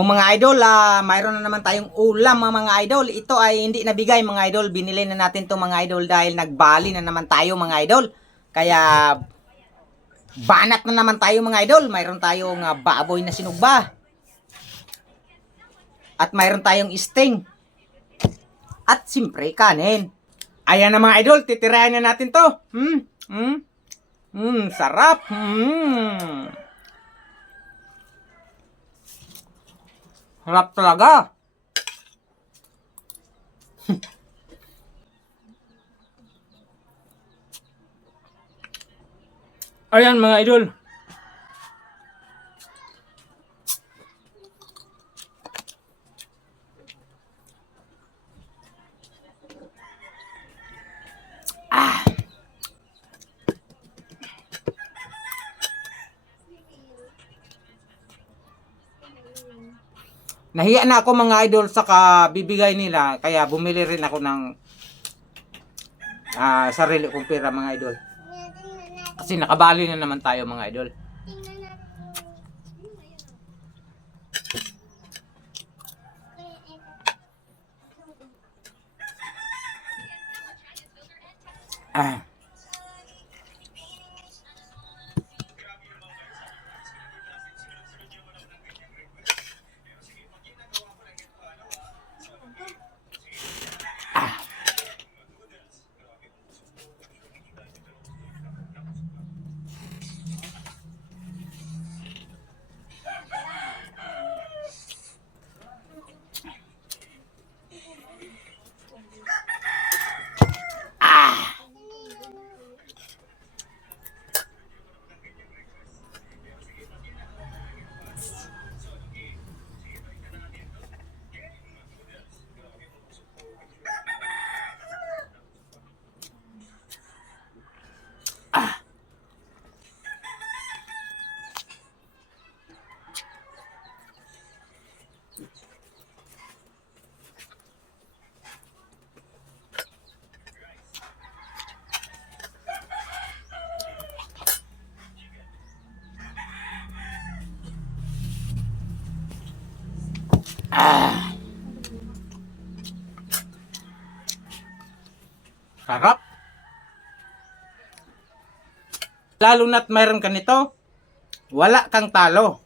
O mga idol, mayroon na naman tayong ulam mga idol. Ito ay hindi nabigay mga idol. Binili na natin to mga idol dahil nagbali na naman tayo mga idol. Kaya banat na naman tayo mga idol. Mayroon tayong baboy na sinugba. At mayroon tayong sting. At siyempre kanin. Ayan na mga idol, titirayan na natin to. Sarap. Sarap talaga. Ayan mga idol. Nahiya na ako mga idol sa kabibigay nila, kaya bumili rin ako ng sarili kong pera mga idol. Kasi nakabali na naman tayo mga idol. Ah. Sarap. Lalo na't mayroon ka nito, wala kang talo.